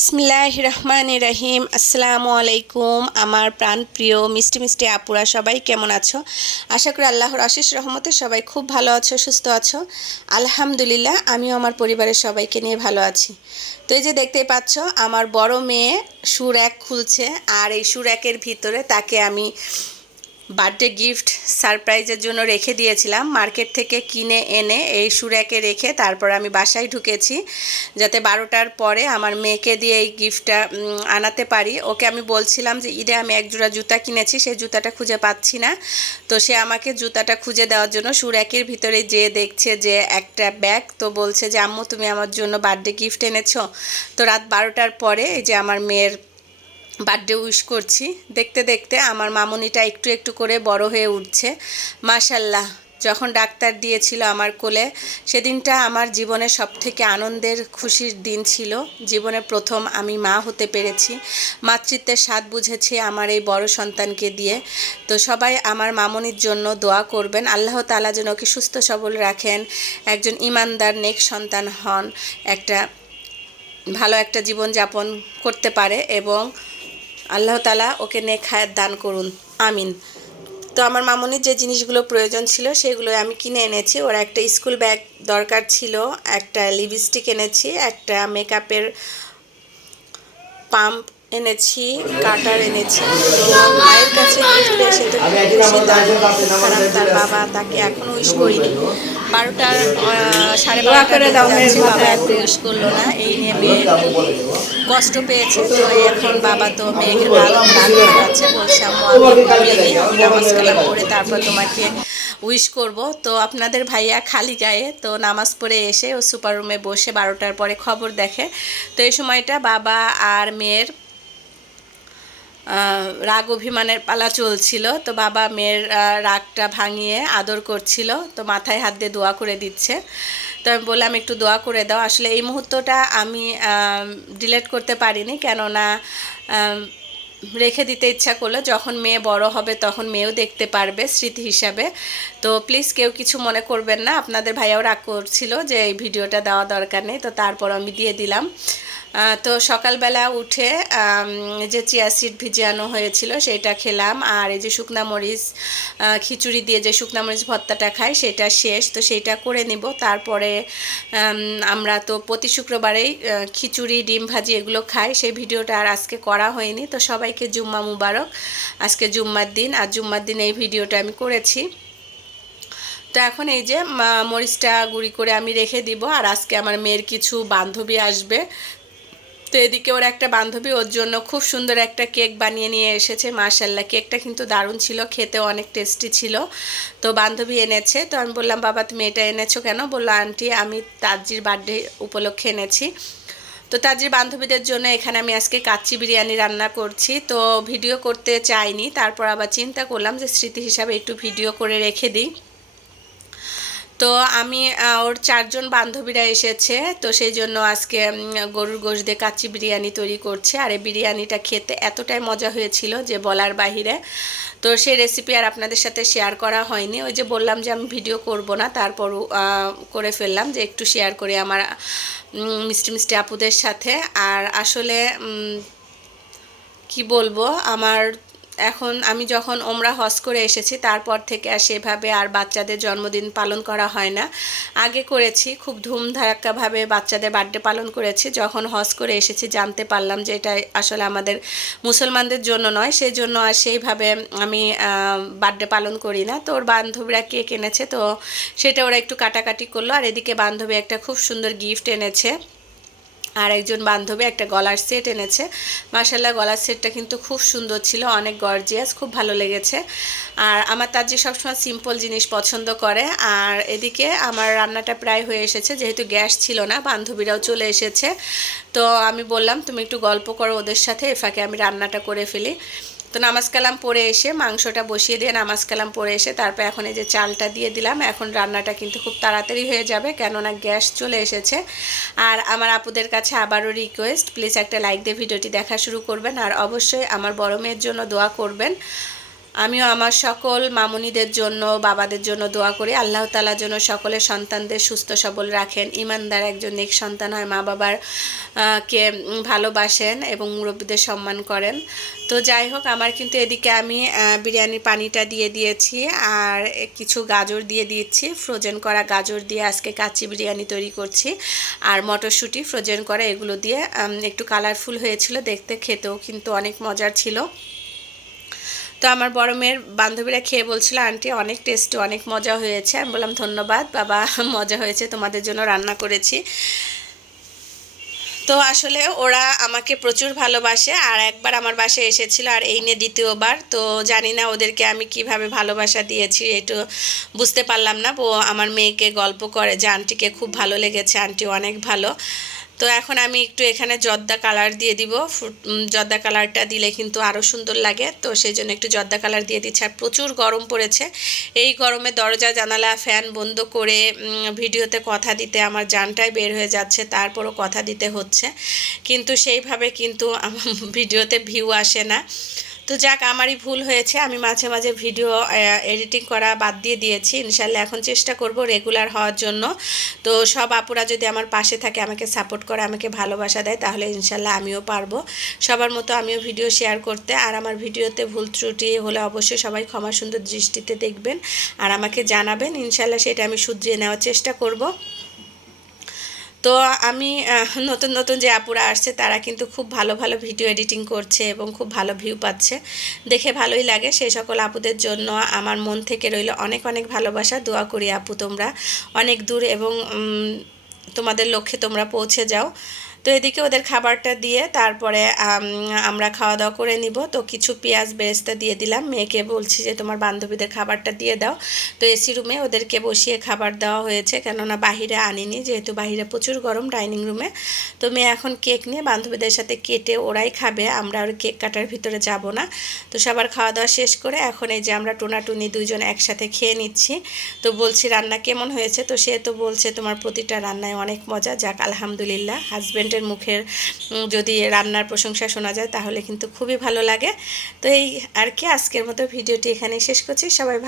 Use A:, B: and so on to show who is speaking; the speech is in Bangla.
A: বিসমিল্লাহ রহমান রাহিম আসসালামু আলাইকুম আমার প্রাণ প্রিয় মিষ্টি মিষ্টি আপুরা, সবাই কেমন আছো? আশা করি আল্লাহর আশিস রহমতে সবাই খুব ভালো আছো, সুস্থ আছো। আলহামদুলিল্লাহ, আমিও আমার পরিবারের সবাইকে নিয়ে ভালো আছি। তো এই যে দেখতেই পাচ্ছ, আমার বড় মেয়ে সুর এক খুলছে, আর এই সুর একের ভিতরে তাকে আমি বার্থডে গিফট সারপ্রাইজের জন্য রেখে দিয়েছিলাম। মার্কেট থেকে কিনে এনে এই সুরাকে রেখে তারপর আমি বাসায় ঢুকেছি, যাতে বারোটার পরে আমার মেয়েকে দিয়ে এই গিফটটা আনাতে পারি। ওকে আমি বলছিলাম যে ঈদে আমি এক জোড়া জুতা কিনেছি সেই জুতাটা খুঁজে পাচ্ছি না। তো সে আমাকে জুতাটা খুঁজে দেওয়ার জন্য সুরাকের ভিতরে যে দেখছে যে একটা ব্যাগ। তো বলছে যে, আম্মু, তুমি আমার জন্য বার্থডে গিফট এনেছো। তো রাত বারোটার পরে এই যে আমার মেয়ের বার্থডে উইশ করছি। দেখতে দেখতে আমার মামুনিটা একটু একটু করে বড় হয়ে উঠছে। মাশাল্লাহ যখন ডাক্তার দিয়েছিল আমার কোলে, সেদিনটা আমার জীবনের সবথেকে আনন্দের, খুশির দিন ছিল। জীবনে প্রথম আমি মা হতে পেরেছি। মাতৃত্বের স্বাদ বুঝেছি আমার এই বড় সন্তানকে দিয়ে। তো সবাই আমার মামনির জন্য দোয়া করবেন। আল্লাহ তালা যেন ওকে সুস্থ সবল রাখেন। একজন ইমানদার, নেক সন্তান হন। একটা ভালো একটা জীবন যাপন করতে পারে এবং আল্লাহ তালা ওকে নেক হায়াত দান করুন। আমিন। তো আমার মামনির যে জিনিসগুলো প্রয়োজন ছিল সেগুলো আমি কিনে এনেছি। ওর একটা স্কুল ব্যাগ দরকার ছিল, একটা লিপস্টিক এনেছি, একটা মেকআপের পাম্প এনেছি কাটার এনেছি। মায়ের কাছে gift পেয়ে সে তো খুশি তার খারাপ তার বাবা তাকে এখনও উইশ করিনি। বারোটার সাড়ে বারোটার বাবা এখন উইশ করল না। এই নিয়ে মেয়ে কষ্ট পেয়েছে তো এখন বাবা তো মেয়েকে রাগ রাগ দেখাচ্ছে বলছে আমি ভুলে নামাজ কালাম পড়ে তারপর তোমাকে উইশ করব। তো আপনাদের ভাইয়া খালি গায়ে তো নামাজ পড়ে এসে ও সুপার রুমে বসে বারোটার পরে খবর দেখে। তো এই সময়টা বাবা আর মেয়ের রাগ অভিমানের পালা চলছিল। তো বাবা মেয়ের রাগটা ভাঙিয়ে আদর করছিল। তো মাথায় হাত দিয়ে দোয়া করে দিচ্ছে। তো আমি বললাম, একটু দোয়া করে দাও। আসলে এই মুহূর্তটা আমি ডিলেট করতে পারিনি। কেননা রেখে দিতে ইচ্ছা করল। যখন মেয়ে বড় হবে তখন মেয়েও দেখতে পারবে স্মৃতি হিসাবে। তো প্লিজ কেউ কিছু মনে করবেন না। আপনাদের ভাইয়াও রাগ করছিল যে এই ভিডিওটা দেওয়া দরকার নেই। তো তারপর আমি দিয়ে দিলাম। তো সকালবেলা উঠে যে চিয়া সিড ভিজানো হয়েছিল সেটা খেলাম। আর এই যে শুকনা মরিচ খিচুড়ি দিয়ে যে শুকনা মরিচ ভর্তাটা খাই সেটা শেষ। তো সেইটা করে নিব। তারপরে আমরা তো প্রতি শুক্রবারেই খিচুড়ি, ডিম ভাজি এগুলো খাই। সেই ভিডিওটা আর আজকে করা হয়নি। তো সবাইকে জুম্মা মুবারক। আজকে জুম্মার দিন। আর জুম্মার দিন এই ভিডিওটা আমি করেছি। তো এখন এই যে মরিচটা গুঁড়ি করে আমি রেখে দিব। আর আজকে আমার মেয়ের কিছু বান্ধবী আসবে। তো এদিকে ওর একটা বান্ধবী, ওর জন্য খুব সুন্দর একটা কেক বানিয়ে নিয়ে এসেছে মার্শাল্লাহ কেকটা কিন্তু দারুণ ছিল, খেতেও অনেক টেস্টি ছিল। তো বান্ধবী এনেছে, তো আমি বললাম, বাবা, তুমি এটা এনেছো কেন? বলল, আন্টি, আমি তাজির বার্থডে উপলক্ষে এনেছি। তো তাজির বান্ধবীদের জন্য এখানে আমি আজকে কাচ্চি বিরিয়ানি রান্না করছি। তো ভিডিও করতে চাইনি, তারপর আবার চিন্তা করলাম যে স্মৃতি হিসাবে একটু ভিডিও করে রেখে দিই। তো আমি ওর চারজন বান্ধবীরা এসেছে তো সেই জন্য আজকে গরুর গোশ দিয়ে কাচ্চি বিরিয়ানি তৈরি করছে। আর এই বিরিয়ানিটা খেতে এতটাই মজা হয়েছিল যে বলার বাহিরে। তো সেই রেসিপি আর আপনাদের সাথে শেয়ার করা হয়নি। ওই যে বললাম যে আমি ভিডিও করব না তারপরও আহ, করে ফেললাম যে একটু শেয়ার করি আমার মিষ্টি মিষ্টি আপুদের সাথে। আর আসলে কি বলব আমার এখন আমি যখন ওমরা হজ করে এসেছি, তারপর থেকে আর সেভাবে আর বাচ্চাদের জন্মদিন পালন করা হয় না। আগে করেছি, খুব ধুমধারাক্কাভাবে বাচ্চাদের বার্থডে পালন করেছি। যখন হজ করে এসেছি, জানতে পারলাম যে এটা আসলে আমাদের মুসলমানদের জন্য নয়। সেই জন্য আর সেইভাবে আমি বার্থডে পালন করি না। তো ওর বান্ধবীরা কেক এনেছে তো সেটা ওরা একটু কাটাকাটি করল। আর এদিকে বান্ধবী একটা খুব সুন্দর গিফট এনেছে। আর একজন বান্ধবী একটা গলার সেট এনেছে। মার্শাল্লাহ গলার সেটটা কিন্তু খুব সুন্দর ছিল, অনেক গর্জিয়াস খুব ভালো লেগেছে। আর আমার তার যে সবসময় সিম্পল জিনিস পছন্দ করে, আর এদিকে আমার রান্নাটা প্রায় হয়ে এসেছে, যেহেতু গ্যাস ছিল না, বান্ধবীরাও চলে এসেছে। তো আমি বললাম, তুমি একটু গল্প করো ওদের সাথে, এফাকে ফাঁকে আমি রান্নাটা করে ফেলি। তো নামাজ কালাম পরে এসে মাংসটা বসিয়ে দিয়ে নামাজ কালাম পরে এসে তারপর এখন এই যে চালটা দিয়ে দিলাম। এখন রান্নাটা কিন্তু খুব তাড়াতাড়ি হয়ে যাবে, কেননা গ্যাস চলে এসেছে। আর আমার আপুদের কাছে আবারও রিকোয়েস্ট প্লিজ একটা লাইক দিয়ে ভিডিওটি দেখা শুরু করবেন। আর অবশ্যই আমার বড় মেয়ের জন্য দোয়া করবেন। আমিও আমার সকল মামুনিদের জন্য, বাবাদের জন্য দোয়া করি। আল্লাহ তালার জন্য সকলের সন্তানদের সুস্থ সবল রাখেন। ইমানদার একজন নেক সন্তান হয় মা বাবার কে ভালোবাসেন এবং মুরব্বীদের সম্মান করেন। তো যাই হোক, আমার কিন্তু এদিকে আমি বিরিয়ানির পানিটা দিয়ে দিয়েছি আর কিছু গাজর দিয়ে দিয়েছি। ফ্রোজেন করা গাজর দিয়ে আজকে কাচ্চি বিরিয়ানি তৈরি করছি আর মটরশুঁটি ফ্রোজেন করা, এগুলো দিয়ে একটু কালারফুল হয়েছিল, দেখতে খেতেও কিন্তু অনেক মজার ছিল। তো আমার বড় মেয়ের বান্ধবীরা খেয়ে বলছিল, আন্টি, অনেক টেস্টি অনেক মজা হয়েছে। আমি বললাম, ধন্যবাদ, বাবা, মজা হয়েছে, তোমাদের জন্য রান্না করেছি। তো আসলে ওরা আমাকে প্রচুর ভালোবাসে, আর একবার আমার বাসায় এসেছিল, আর এই নিয়ে দ্বিতীয়বার। তো জানি না ওদেরকে আমি কীভাবে ভালোবাসা দিয়েছি, একটু বুঝতে পারলাম না। ও আমার মেয়েকে গল্প করে যে, আন্টিকে খুব ভালো লেগেছে, আন্টি অনেক ভালো। তো এখন আমি একটু এখানে জর্দা কালার দিয়ে দিব। জর্দা কালারটা দিলে কিন্তু আরও সুন্দর লাগে। তো সেই জন্য একটু জর্দা কালার দিয়ে দিচ্ছি। আর প্রচুর গরম পড়েছে। এই গরমে দরজা, জানালা ফ্যান বন্ধ করে ভিডিওতে কথা দিতে আমার জানটাই বের হয়ে যাচ্ছে, তারপরও কথা দিতে হচ্ছে। কিন্তু সেইভাবে কিন্তু ভিডিওতে ভিউ আসে না। তো যাক, আমারই ভুল হয়েছে। আমি মাঝে মাঝে ভিডিও এডিটিং করা বাদ দিয়ে দিয়েছি। ইনশাল্লাহ এখন চেষ্টা করব রেগুলার হওয়ার জন্য। তো সব আপুরা যদি আমার পাশে থাকে, আমাকে সাপোর্ট করে, আমাকে ভালোবাসা দেয়, তাহলে ইনশাল্লাহ আমিও পারব। সবার মতো আমিও ভিডিও শেয়ার করতে। আর আমার ভিডিওতে ভুল ত্রুটি হলে অবশ্যই সবাই ক্ষমা সুন্দর দৃষ্টিতে দেখবেন। আর আমাকে জানাবেন ইনশাল্লাহ সেটা আমি শুধরিয়ে নেওয়ার চেষ্টা করব। তো আমি নতুন নতুন যে আপুরা আসছে, তারা কিন্তু খুব ভালো ভালো ভিডিও এডিটিং করছে এবং খুব ভালো ভিউ পাচ্ছে। দেখে ভালোই লাগে। সেই সকল আপুদের জন্য আমার মন থেকে রইল অনেক অনেক ভালোবাসা। দোয়া করি আপু তোমরা। অনেক দূর এবং তোমাদের লক্ষ্যে তোমরা পৌঁছে যাও। তো এদিকে ওদের খাবারটা দিয়ে তারপরে আমরা খাওয়া দাওয়া করে নিব। তো কিছু পেঁয়াজ বেরেস্তা দিয়ে দিলাম। মেয়েকে বলছি যে, তোমার বান্ধবীদের খাবারটা দিয়ে দাও। তো এসি রুমে ওদেরকে বসিয়ে খাবার দেওয়া হয়েছে। কেননা বাহিরে আনিনি, যেহেতু বাহিরে প্রচুর গরম ডাইনিং রুমে তো মেয়ে এখন কেক নিয়ে বান্ধবীদের সাথে কেটে ওরাই খাবে। আমরা আর কেক কাটার ভিতরে যাব না। তো সবার খাওয়া দাওয়া শেষ করে এখন এই যে আমরা টোনাটুনি দুজন একসাথে খেয়ে নিচ্ছি। তো বলছি, রান্না কেমন হয়েছে? তো সে তো বলছে, তোমার প্রতিটা রান্নায় অনেক মজা। যাক, আলহামদুলিল্লাহ। হাজব্যান্ডের মুখের যদি রান্নার প্রশংসা শোনা যায় তাহলে কিন্তু খুবই ভালো লাগে। তো এই আর কি, আজকের মতো ভিডিওটি এখানেই শেষ করছি। সবাই